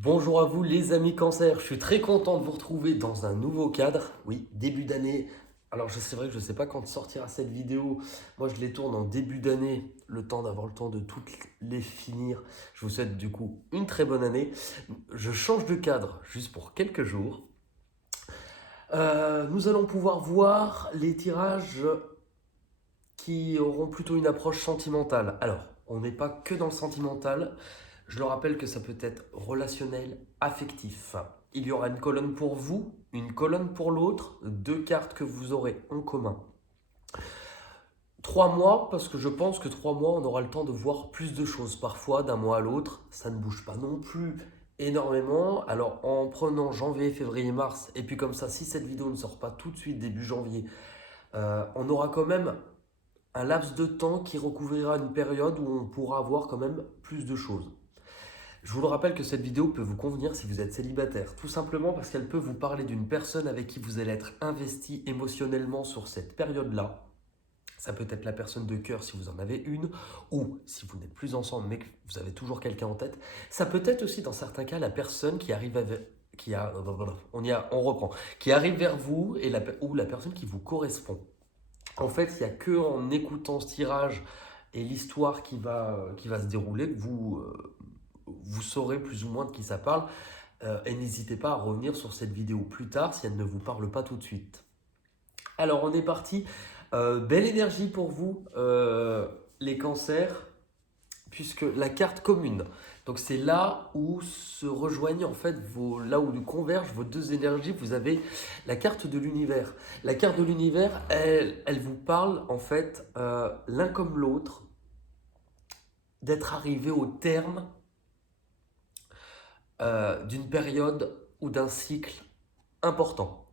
Bonjour à vous les amis Cancer, je suis très content de vous retrouver dans un nouveau cadre. Oui, début d'année. Alors c'est vrai que je ne sais pas quand sortira cette vidéo. Moi je les tourne en début d'année, le temps d'avoir le temps de toutes les finir. Je vous souhaite du coup une très bonne année. Je change de cadre juste pour quelques jours. Nous allons pouvoir voir les tirages qui auront plutôt une approche sentimentale. Alors, on n'est pas que dans le sentimental. Je le rappelle que ça peut être relationnel, affectif. Il y aura une colonne pour vous, une colonne pour l'autre, deux cartes que vous aurez en commun. 3 mois, parce que je pense que 3 mois, on aura le temps de voir plus de choses. Parfois, d'un mois à l'autre, ça ne bouge pas non plus énormément. Alors, en prenant janvier, février, mars, et puis comme ça, si cette vidéo ne sort pas tout de suite début janvier, on aura quand même un laps de temps qui recouvrira une période où on pourra avoir quand même plus de choses. Je vous le rappelle que cette vidéo peut vous convenir si vous êtes célibataire, tout simplement parce qu'elle peut vous parler d'une personne avec qui vous allez être investi émotionnellement sur cette période-là. Ça peut être la personne de cœur si vous en avez une, ou si vous n'êtes plus ensemble mais que vous avez toujours quelqu'un en tête. Ça peut être aussi dans certains cas la personne qui arrive on reprend, qui arrive vers vous ou la personne qui vous correspond. En fait, il n'y a que en écoutant ce tirage et l'histoire qui va se dérouler que vous saurez plus ou moins de qui ça parle. Et n'hésitez pas à revenir sur cette vidéo plus tard si elle ne vous parle pas tout de suite. Alors, on est parti. Belle énergie pour vous, les cancers, puisque la carte commune. Donc, c'est là où se rejoignent en fait là où convergent vos deux énergies. Vous avez la carte de l'univers. La carte de l'univers, elle vous parle en fait, l'un comme l'autre, d'être arrivé au terme d'une période ou d'un cycle important.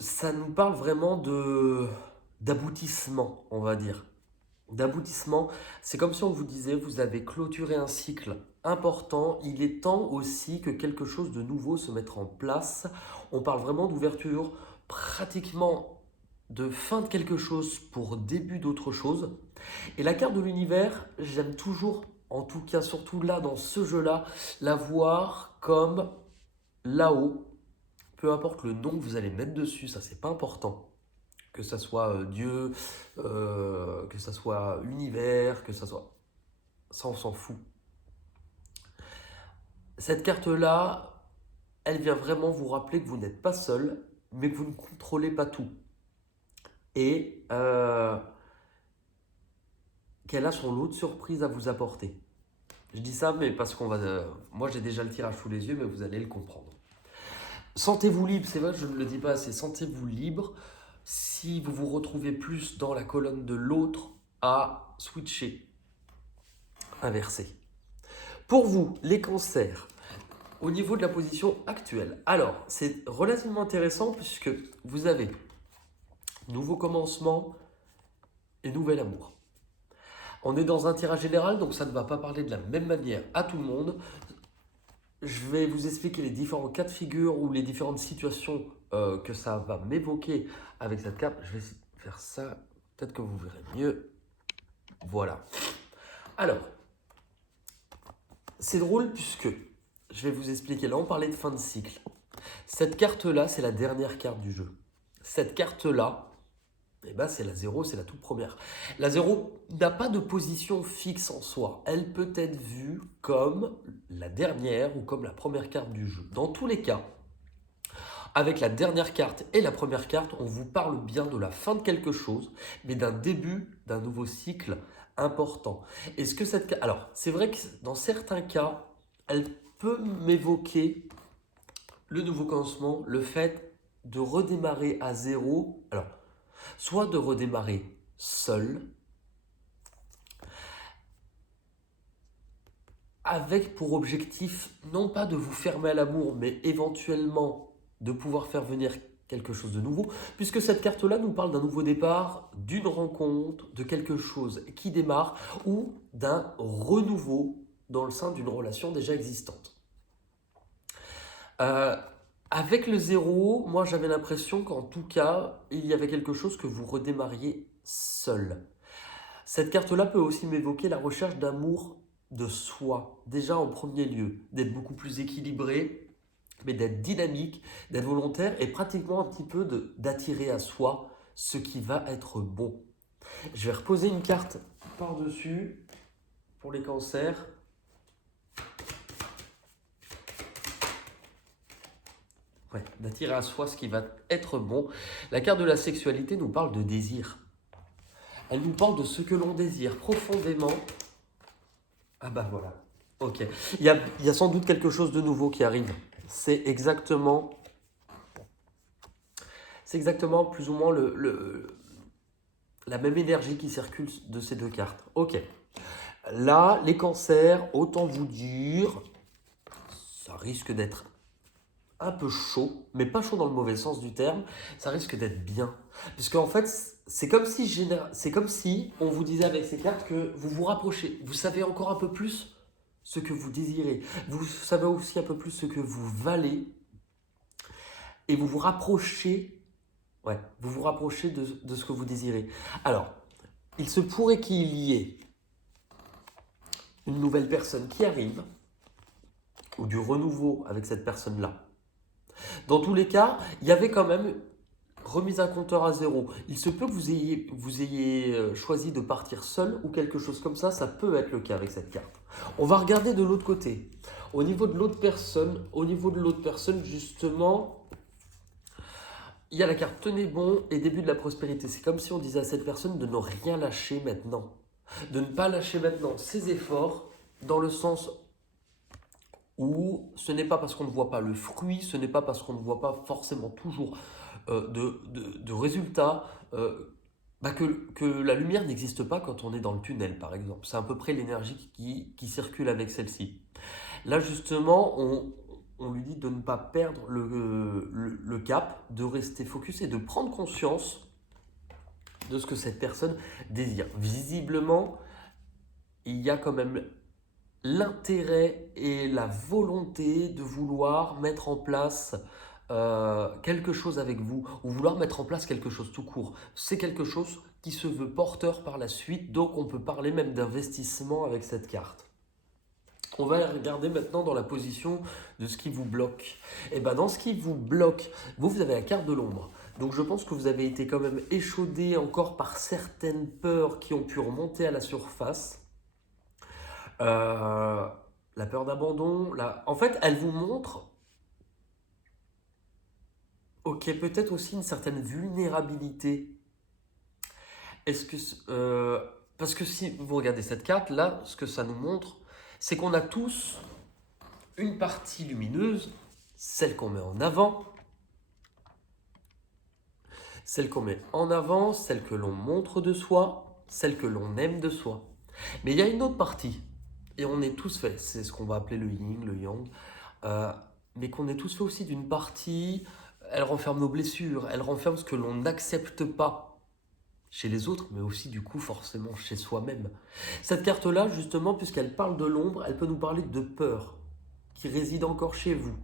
Ça nous parle vraiment d'aboutissement, on va dire. D'aboutissement, c'est comme si on vous disait, vous avez clôturé un cycle important, il est temps aussi que quelque chose de nouveau se mette en place. On parle vraiment d'ouverture, pratiquement de fin de quelque chose pour début d'autre chose. Et la carte de l'univers, j'aime toujours, en tout cas surtout là dans ce jeu-là, la voir comme là-haut, peu importe le nom que vous allez mettre dessus, ça c'est pas important. Que ça soit Dieu, que ça soit univers, que ça soit... Ça on s'en fout. Cette carte-là, elle vient vraiment vous rappeler que vous n'êtes pas seul, mais que vous ne contrôlez pas tout. Et qu'elle a son lot de surprises à vous apporter. Je dis ça, mais parce qu'on va... moi j'ai déjà le tirage sous les yeux, mais vous allez le comprendre. Sentez-vous libre, c'est vrai que je ne le dis pas assez, sentez-vous libre si vous vous retrouvez plus dans la colonne de l'autre à switcher, inverser. Pour vous, les cancers, au niveau de la position actuelle, alors c'est relativement intéressant puisque vous avez nouveau commencement et nouvel amour. On est dans un tirage général, donc ça ne va pas parler de la même manière à tout le monde. Je vais vous expliquer les différents cas de figure ou les différentes situations que ça va m'évoquer avec cette carte. Je vais essayer de faire ça, peut-être que vous verrez mieux. Voilà. Alors, c'est drôle puisque je vais vous expliquer. Là, on parlait de fin de cycle. Cette carte-là, c'est la dernière carte du jeu. Cette carte-là, eh ben, c'est la 0, c'est la toute première. La 0 n'a pas de position fixe en soi. Elle peut être vue comme la dernière ou comme la première carte du jeu. Dans tous les cas, avec la dernière carte et la première carte, on vous parle bien de la fin de quelque chose, mais d'un début d'un nouveau cycle important. Est-ce que cette... Alors, c'est vrai que dans certains cas, elle peut m'évoquer le nouveau commencement, le fait de redémarrer à zéro. Alors, soit de redémarrer seul, avec pour objectif non pas de vous fermer à l'amour, mais éventuellement de pouvoir faire venir quelque chose de nouveau, puisque cette carte-là nous parle d'un nouveau départ, d'une rencontre, de quelque chose qui démarre, ou d'un renouveau dans le sein d'une relation déjà existante. Euh, Avec le zéro, moi j'avais l'impression qu'en tout cas, il y avait quelque chose que vous redémarriez seul. Cette carte-là peut aussi m'évoquer la recherche d'amour de soi, déjà en premier lieu, d'être beaucoup plus équilibré, mais d'être dynamique, d'être volontaire et pratiquement un petit peu d'attirer à soi ce qui va être bon. Je vais reposer une carte par-dessus pour les cancers. Ouais, d'attirer à soi ce qui va être bon. La carte de la sexualité nous parle de désir. Elle nous parle de ce que l'on désire profondément. Ah bah voilà. Ok. Il y a sans doute quelque chose de nouveau qui arrive. C'est exactement plus ou moins la même énergie qui circule de ces deux cartes. Ok. Là, les cancers, autant vous dire, ça risque d'être un peu chaud, mais pas chaud dans le mauvais sens du terme, ça risque d'être bien. Parce qu'en fait, c'est comme si on vous disait avec ces cartes que vous vous rapprochez, vous savez encore un peu plus ce que vous désirez, vous savez aussi un peu plus ce que vous valez, et vous vous rapprochez, ouais, vous vous rapprochez de ce que vous désirez. Alors, il se pourrait qu'il y ait une nouvelle personne qui arrive, ou du renouveau avec cette personne-là. Dans tous les cas, il y avait quand même remise à compteur à zéro. Il se peut que vous ayez choisi de partir seul ou quelque chose comme ça peut être le cas avec cette carte. On va regarder de l'autre côté. Au niveau de l'autre personne, justement, il y a la carte tenez bon et début de la prospérité. C'est comme si on disait à cette personne de ne rien lâcher maintenant. De ne pas lâcher maintenant ses efforts dans le sens où ce n'est pas parce qu'on ne voit pas le fruit, ce n'est pas parce qu'on ne voit pas forcément toujours de résultats, que la lumière n'existe pas quand on est dans le tunnel, par exemple. C'est à peu près l'énergie qui circule avec celle-ci. Là, justement, on lui dit de ne pas perdre le cap, de rester focus et de prendre conscience de ce que cette personne désire. Visiblement, il y a quand même l'intérêt et la volonté de vouloir mettre en place quelque chose avec vous ou vouloir mettre en place quelque chose tout court. C'est quelque chose qui se veut porteur par la suite, donc on peut parler même d'investissement avec cette carte. On va regarder maintenant dans la position de ce qui vous bloque. Et bien dans ce qui vous bloque, vous avez la carte de l'ombre. Donc je pense que vous avez été quand même échaudé encore par certaines peurs qui ont pu remonter à la surface. La peur d'abandon, en fait, elle vous montre, ok, peut-être aussi une certaine vulnérabilité. Est-ce que, parce que si vous regardez cette carte, là, ce que ça nous montre, c'est qu'on a tous une partie lumineuse, celle qu'on met en avant, celle que l'on montre de soi, celle que l'on aime de soi. Mais il y a une autre partie, et on est tous faits, c'est ce qu'on va appeler le yin, le yang, mais qu'on est tous faits aussi d'une partie, elle renferme nos blessures, elle renferme ce que l'on n'accepte pas chez les autres, mais aussi du coup forcément chez soi-même. Cette carte-là, justement, puisqu'elle parle de l'ombre, elle peut nous parler de peur qui réside encore chez vous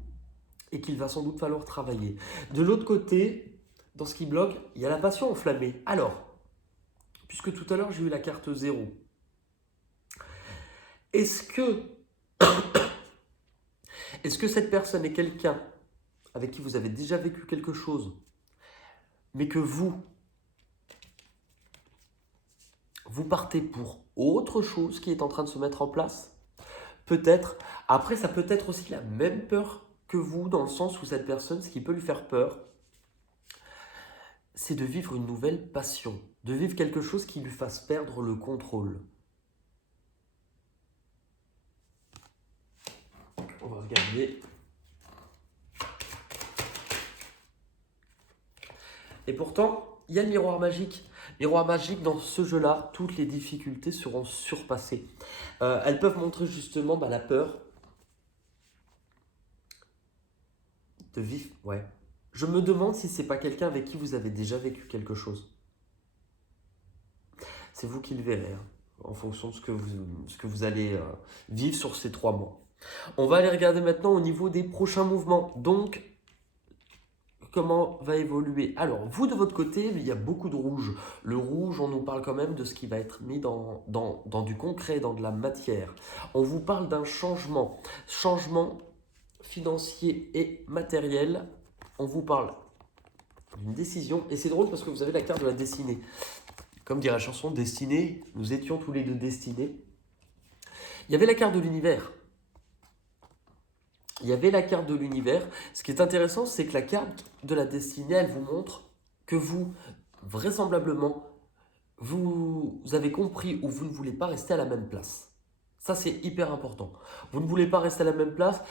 et qu'il va sans doute falloir travailler. De l'autre côté, dans ce qui bloque, il y a la passion enflammée. Alors, puisque tout à l'heure j'ai eu la carte 0, est-ce que cette personne est quelqu'un avec qui vous avez déjà vécu quelque chose, mais que vous partez pour autre chose qui est en train de se mettre en place? Peut-être. Après, ça peut être aussi la même peur que vous, dans le sens où cette personne, ce qui peut lui faire peur, c'est de vivre une nouvelle passion, de vivre quelque chose qui lui fasse perdre le contrôle. On va regarder. Et pourtant, il y a le miroir magique. Miroir magique, dans ce jeu-là, toutes les difficultés seront surpassées. Elles peuvent montrer justement la peur de vivre. Ouais. Je me demande si c'est pas quelqu'un avec qui vous avez déjà vécu quelque chose. C'est vous qui le verrez, hein, en fonction de ce que vous allez vivre sur ces 3 mois. On va aller regarder maintenant au niveau des prochains mouvements. Donc, comment va évoluer. Alors, vous de votre côté, il y a beaucoup de rouge. Le rouge, on nous parle quand même de ce qui va être mis dans du concret, dans de la matière. On vous parle d'un changement. Changement financier et matériel. On vous parle d'une décision. Et c'est drôle parce que vous avez la carte de la destinée. Comme dit la chanson, destinée, nous étions tous les deux destinés. Il y avait la carte de l'univers. Il y avait la carte de l'univers. Ce qui est intéressant, c'est que la carte de la destinée, elle vous montre que vous, vraisemblablement, vous avez compris ou vous ne voulez pas rester à la même place. Ça, c'est hyper important. Vous ne voulez pas rester à la même place.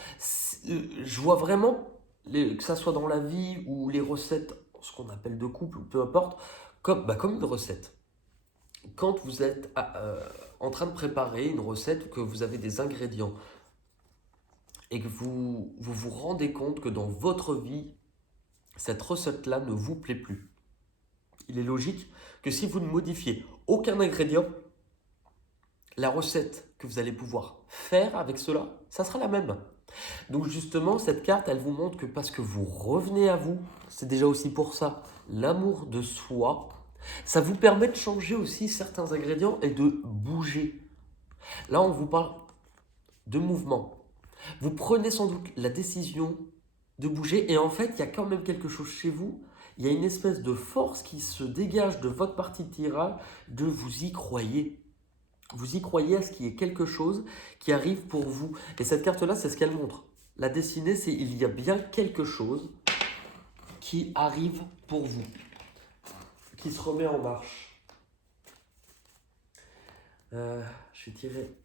Je vois vraiment, que ça soit dans la vie ou les recettes, ce qu'on appelle de couple, ou peu importe, comme une recette. Quand vous êtes en train de préparer une recette, que vous avez des ingrédients, et que vous rendez compte que dans votre vie, cette recette-là ne vous plaît plus. Il est logique que si vous ne modifiez aucun ingrédient, la recette que vous allez pouvoir faire avec cela, ça sera la même. Donc justement, cette carte, elle vous montre que parce que vous revenez à vous, c'est déjà aussi pour ça, l'amour de soi, ça vous permet de changer aussi certains ingrédients et de bouger. Là, on vous parle de mouvement. Vous prenez sans doute la décision de bouger et en fait, il y a quand même quelque chose chez vous. Il y a une espèce de force qui se dégage de votre partie de tirage, de vous y croyez. Vous y croyez à ce qu'il y ait quelque chose qui arrive pour vous. Et cette carte-là, c'est ce qu'elle montre. La destinée, c'est il y a bien quelque chose qui arrive pour vous, qui se remet en marche. Je vais tirer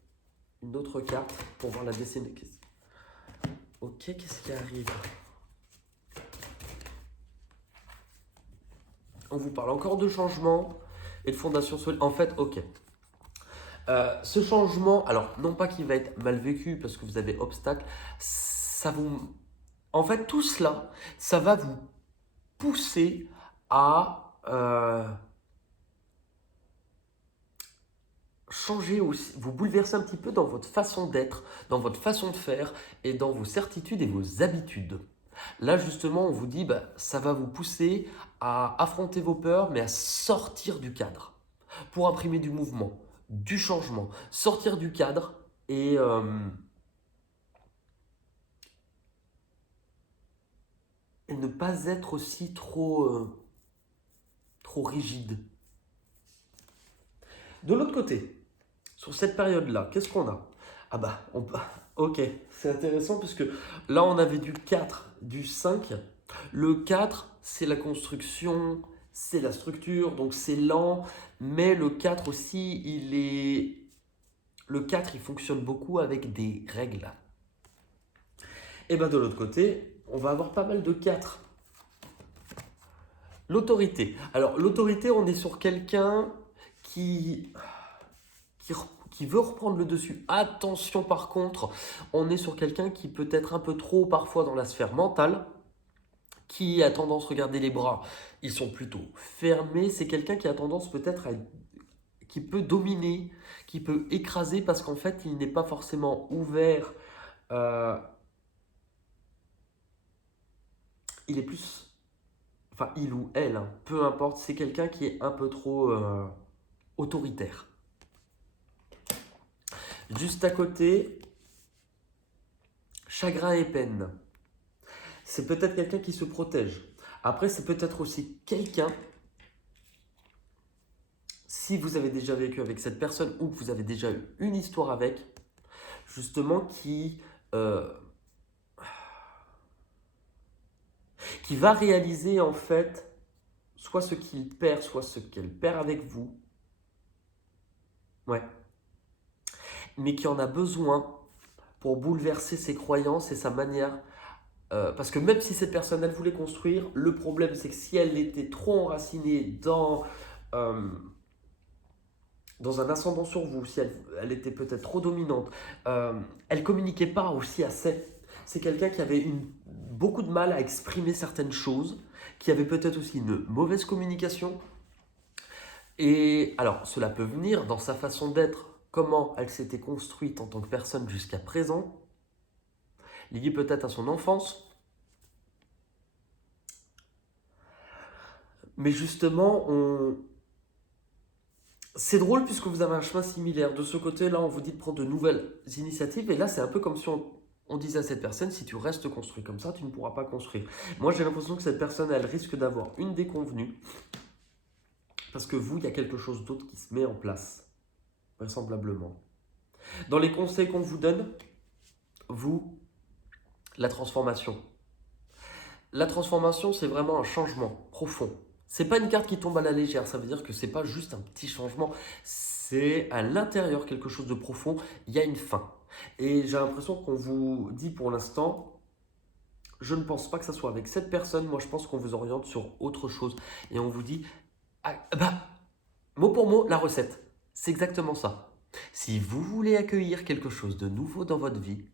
une autre carte pour voir la destinée. Ok, qu'est-ce qui arrive? On vous parle encore de changement et de fondation solide. En fait, ok. Ce changement, alors non pas qu'il va être mal vécu parce que vous avez obstacle, ça vous... En fait, tout cela, ça va vous pousser à changer aussi, vous bouleverser un petit peu dans votre façon d'être, dans votre façon de faire et dans vos certitudes et vos habitudes. Là, justement, on vous dit, ça va vous pousser à affronter vos peurs, mais à sortir du cadre pour imprimer du mouvement, du changement, sortir du cadre et ne pas être aussi trop rigide. De l'autre côté, sur cette période-là, qu'est-ce qu'on a? Ok, c'est intéressant parce que là, on avait du 4, du 5. Le 4, c'est la construction, c'est la structure, donc c'est lent. Mais le 4 aussi, Le 4, il fonctionne beaucoup avec des règles. Et bien de l'autre côté, on va avoir pas mal de 4. L'autorité. Alors, l'autorité, on est sur quelqu'un qui veut reprendre le dessus. Attention par contre, on est sur quelqu'un qui peut être un peu trop parfois dans la sphère mentale, qui a tendance à regarder les bras, ils sont plutôt fermés. C'est quelqu'un qui a tendance peut-être qui peut dominer, qui peut écraser parce qu'en fait, il n'est pas forcément ouvert. Il est plus... Enfin, il ou elle, hein, peu importe, c'est quelqu'un qui est un peu trop autoritaire. Juste à côté, chagrin et peine. C'est peut-être quelqu'un qui se protège. Après, c'est peut-être aussi quelqu'un, si vous avez déjà vécu avec cette personne ou que vous avez déjà eu une histoire avec, justement qui va réaliser en fait soit ce qu'il perd, soit ce qu'elle perd avec vous. Ouais. Mais qui en a besoin pour bouleverser ses croyances et sa manière. Parce que même si cette personne, elle voulait construire, le problème, c'est que si elle était trop enracinée dans un ascendant sur vous, si elle était peut-être trop dominante, elle communiquait pas aussi assez. C'est quelqu'un qui avait beaucoup de mal à exprimer certaines choses, qui avait peut-être aussi une mauvaise communication. Et alors, cela peut venir dans sa façon d'être, comment elle s'était construite en tant que personne jusqu'à présent, lié peut-être à son enfance. Mais justement, c'est drôle puisque vous avez un chemin similaire. De ce côté-là, on vous dit de prendre de nouvelles initiatives. Et là, c'est un peu comme si on disait à cette personne, si tu restes construit comme ça, tu ne pourras pas construire. Moi, j'ai l'impression que cette personne, elle risque d'avoir une déconvenue. Parce que vous, il y a quelque chose d'autre qui se met en place. Vraisemblablement. Dans les conseils qu'on vous donne, vous, la transformation. La transformation, c'est vraiment un changement profond. C'est pas une carte qui tombe à la légère, ça veut dire que c'est pas juste un petit changement, c'est à l'intérieur quelque chose de profond, il y a une fin. Et j'ai l'impression qu'on vous dit pour l'instant, je ne pense pas que ça soit avec cette personne, moi je pense qu'on vous oriente sur autre chose. Et on vous dit, ah, bah, mot pour mot, la recette, c'est exactement ça. Si vous voulez accueillir quelque chose de nouveau dans votre vie,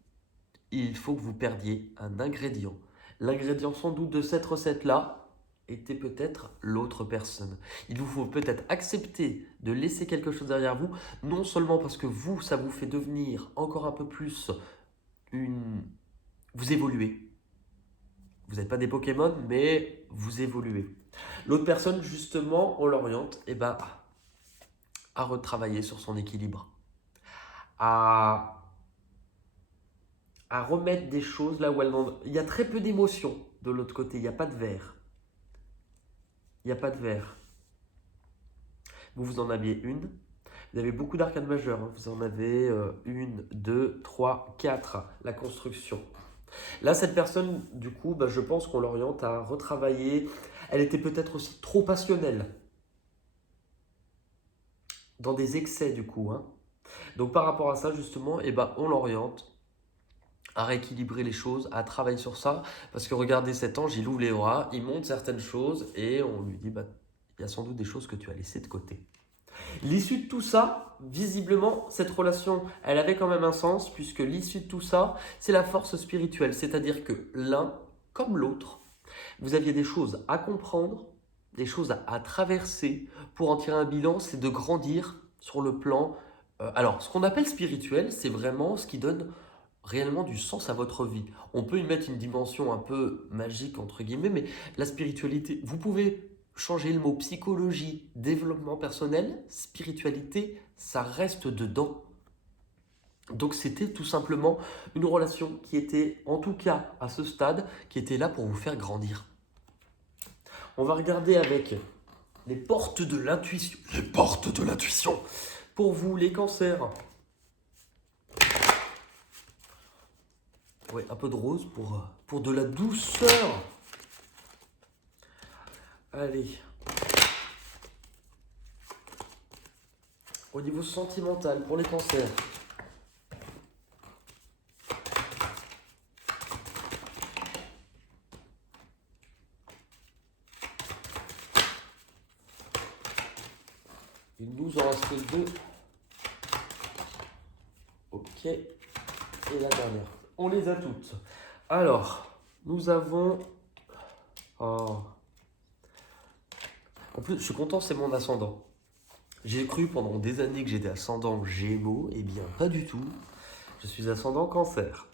il faut que vous perdiez un ingrédient. L'ingrédient sans doute de cette recette-là était peut-être l'autre personne. Il vous faut peut-être accepter de laisser quelque chose derrière vous, non seulement parce que vous, ça vous fait devenir encore un peu plus Vous évoluez. Vous n'êtes pas des Pokémon, mais vous évoluez. L'autre personne, justement, on l'oriente à retravailler sur son équilibre, à remettre des choses là où elles n'ont... Il y a très peu d'émotions de l'autre côté, il n'y a pas de verre. Il n'y a pas de verre. Vous en aviez une. Vous avez beaucoup d'arcanes majeures. Vous en avez une, deux, trois, quatre. La construction. Là, cette personne, du coup, je pense qu'on l'oriente à retravailler. Elle était peut-être aussi trop passionnelle. Dans des excès, du coup. Donc, par rapport à ça, justement, on l'oriente à rééquilibrer les choses, à travailler sur ça. Parce que regardez, cet ange, il ouvre les bras, il montre certaines choses et on lui dit, il y a sans doute des choses que tu as laissées de côté. L'issue de tout ça, visiblement, cette relation, elle avait quand même un sens, puisque l'issue de tout ça, c'est la force spirituelle. C'est-à-dire que l'un, comme l'autre, vous aviez des choses à comprendre, des choses à traverser pour en tirer un bilan, c'est de grandir sur le plan... alors, ce qu'on appelle spirituel, c'est vraiment ce qui donne réellement du sens à votre vie. On peut y mettre une dimension un peu magique, entre guillemets, mais la spiritualité, vous pouvez changer le mot psychologie, développement personnel, spiritualité, ça reste dedans. Donc c'était tout simplement une relation qui était, en tout cas à ce stade, qui était là pour vous faire grandir. On va regarder avec les portes de l'intuition. Les portes de l'intuition. Pour vous, les cancers. Ouais, un peu de rose pour de la douceur. Allez. Au niveau sentimental, pour les cancers. Il nous en reste deux. Ok. Et la dernière. On les a toutes. Alors, nous avons... Oh. En plus, je suis content, c'est mon ascendant. J'ai cru pendant des années que j'étais ascendant Gémeaux. Eh bien, pas du tout. Je suis ascendant Cancer.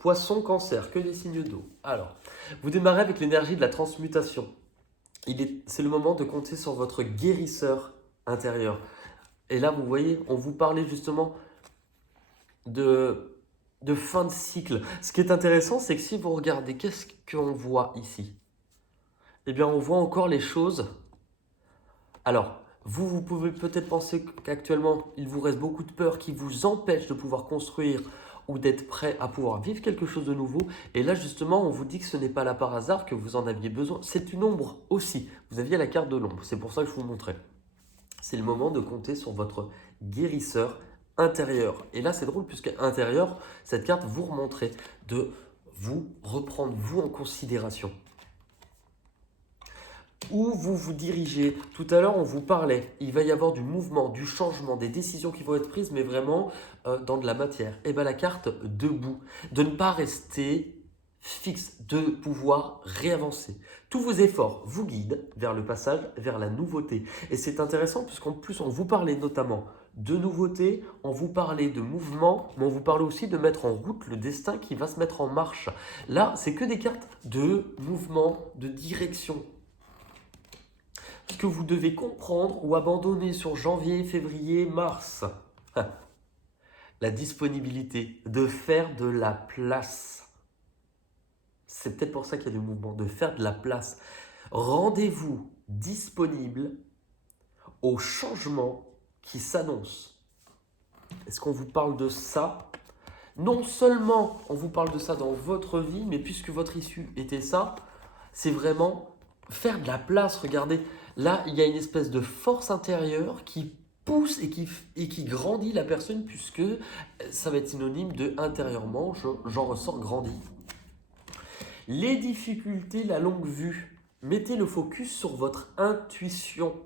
Poisson, Cancer, que des signes d'eau. Alors, vous démarrez avec l'énergie de la transmutation. C'est le moment de compter sur votre guérisseur intérieur. Et là, vous voyez, on vous parlait justement de fin de cycle. Ce qui est intéressant, c'est que si vous regardez, qu'est-ce qu'on voit ici? Eh bien, on voit encore les choses. Alors, vous pouvez peut-être penser qu'actuellement, il vous reste beaucoup de peur qui vous empêche de pouvoir construire ou d'être prêt à pouvoir vivre quelque chose de nouveau. Et là, justement, on vous dit que ce n'est pas là par hasard que vous en aviez besoin. C'est une ombre aussi. Vous aviez la carte de l'ombre. C'est pour ça que je vous montrais. C'est le moment de compter sur votre guérisseur intérieur. Et là, c'est drôle puisque intérieur, cette carte vous remontrait de vous reprendre vous en considération. Où vous vous dirigez. Tout à l'heure, on vous parlait. Il va y avoir du mouvement, du changement, des décisions qui vont être prises, mais vraiment dans de la matière. Et bien la carte debout, de ne pas rester fixe, de pouvoir réavancer. Tous vos efforts vous guident vers le passage, vers la nouveauté. Et c'est intéressant puisqu'en plus, on vous parlait notamment de nouveauté, on vous parlait de mouvement, mais on vous parlait aussi de mettre en route le destin qui va se mettre en marche. Là, c'est que des cartes de mouvement, de direction. que vous devez comprendre ou abandonner sur janvier, février, mars. La disponibilité, de faire de la place. C'est peut-être pour ça qu'il y a du mouvement, de faire de la place. Rendez-vous disponible au changement qui s'annonce. Est-ce qu'on vous parle de ça? Non seulement on vous parle de ça dans votre vie, mais puisque votre issue était ça, c'est vraiment faire de la place. Regardez, là, il y a une espèce de force intérieure qui pousse et qui grandit la personne, puisque ça va être synonyme de intérieurement, j'en ressors grandi. Les difficultés, la longue vue. Mettez le focus sur votre intuition.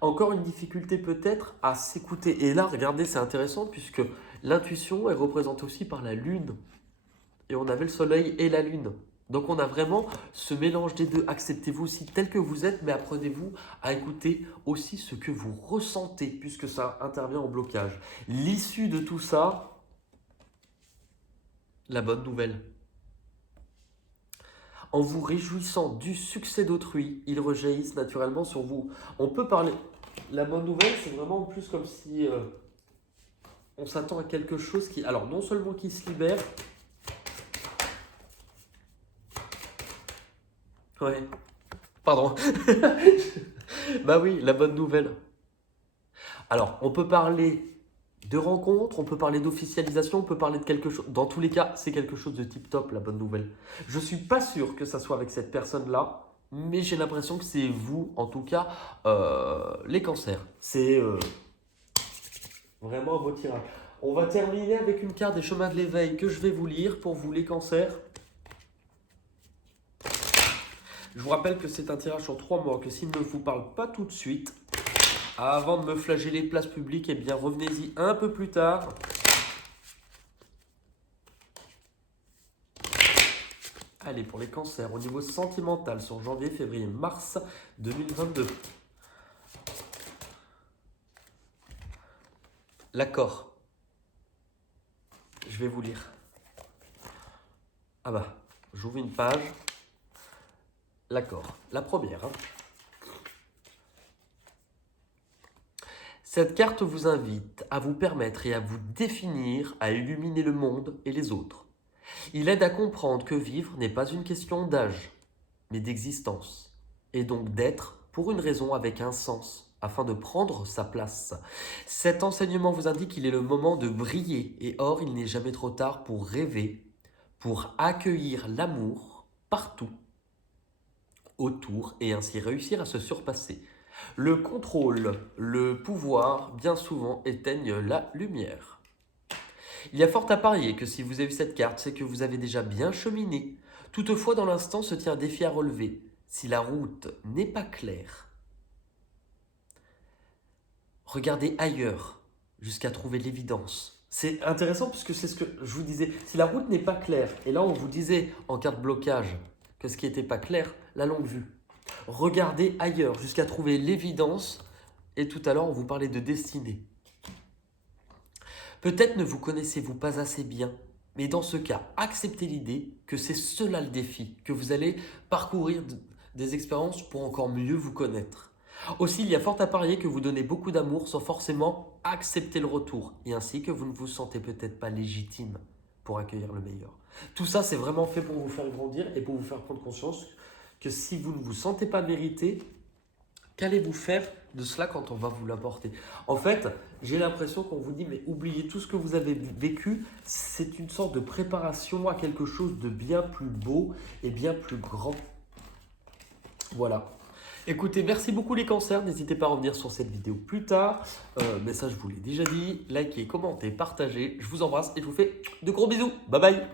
Encore une difficulté peut-être à s'écouter. Et là, regardez, c'est intéressant puisque l'intuition est représentée aussi par la lune. Et on avait le soleil et la lune. Donc on a vraiment ce mélange des deux. Acceptez-vous aussi tel que vous êtes, mais apprenez-vous à écouter aussi ce que vous ressentez, puisque ça intervient en blocage. L'issue de tout ça, la bonne nouvelle. En vous réjouissant du succès d'autrui, ils rejaillissent naturellement sur vous. On peut parler... La bonne nouvelle, c'est vraiment en plus comme si on s'attend à quelque chose qui... Alors, non seulement qui se libère... Ouais. Pardon. Bah oui, la bonne nouvelle. Alors, on peut parler de rencontre, on peut parler d'officialisation, on peut parler de quelque chose. Dans tous les cas, c'est quelque chose de tip-top, la bonne nouvelle. Je ne suis pas sûr que ça soit avec cette personne-là, mais j'ai l'impression que c'est vous, en tout cas, les cancers. C'est vraiment un beau tirage. On va terminer avec une carte des chemins de l'éveil que je vais vous lire pour vous, les cancers. Je vous rappelle que c'est un tirage sur 3 mois, que s'il ne vous parle pas tout de suite, avant de me flageller place publique, eh bien revenez-y un peu plus tard. Allez, pour les cancers, au niveau sentimental, sur janvier, février, mars 2022. L'accord. Je vais vous lire. Ah bah, j'ouvre une page. L'accord. La première. Cette carte vous invite à vous permettre et à vous définir, à illuminer le monde et les autres. Il aide à comprendre que vivre n'est pas une question d'âge, mais d'existence, et donc d'être pour une raison avec un sens, afin de prendre sa place. Cet enseignement vous indique qu'il est le moment de briller, et or il n'est jamais trop tard pour rêver, pour accueillir l'amour partout, autour, et ainsi réussir à se surpasser. Le contrôle, le pouvoir, bien souvent éteignent la lumière. Il y a fort à parier que si vous avez cette carte, c'est que vous avez déjà bien cheminé. Toutefois, dans l'instant, se tient un défi à relever. Si la route n'est pas claire, regardez ailleurs jusqu'à trouver l'évidence. C'est intéressant puisque c'est ce que je vous disais. Si la route n'est pas claire, et là on vous disait en carte blocage que ce qui n'était pas clair, la longue vue. Regardez ailleurs jusqu'à trouver l'évidence. Et tout à l'heure, on vous parlait de destinée. Peut-être ne vous connaissez-vous pas assez bien, mais dans ce cas, acceptez l'idée que c'est cela le défi, que vous allez parcourir des expériences pour encore mieux vous connaître. Aussi, il y a fort à parier que vous donnez beaucoup d'amour sans forcément accepter le retour, et ainsi que vous ne vous sentez peut-être pas légitime pour accueillir le meilleur. Tout ça, c'est vraiment fait pour vous faire grandir et pour vous faire prendre conscience que si vous ne vous sentez pas mérité, qu'allez-vous faire de cela quand on va vous l'apporter? En fait, j'ai l'impression qu'on vous dit, mais oubliez tout ce que vous avez vécu, c'est une sorte de préparation à quelque chose de bien plus beau et bien plus grand. Voilà. Écoutez, merci beaucoup les cancers, n'hésitez pas à revenir sur cette vidéo plus tard. Mais ça, je vous l'ai déjà dit, likez, commentez, partagez, je vous embrasse et je vous fais de gros bisous. Bye bye.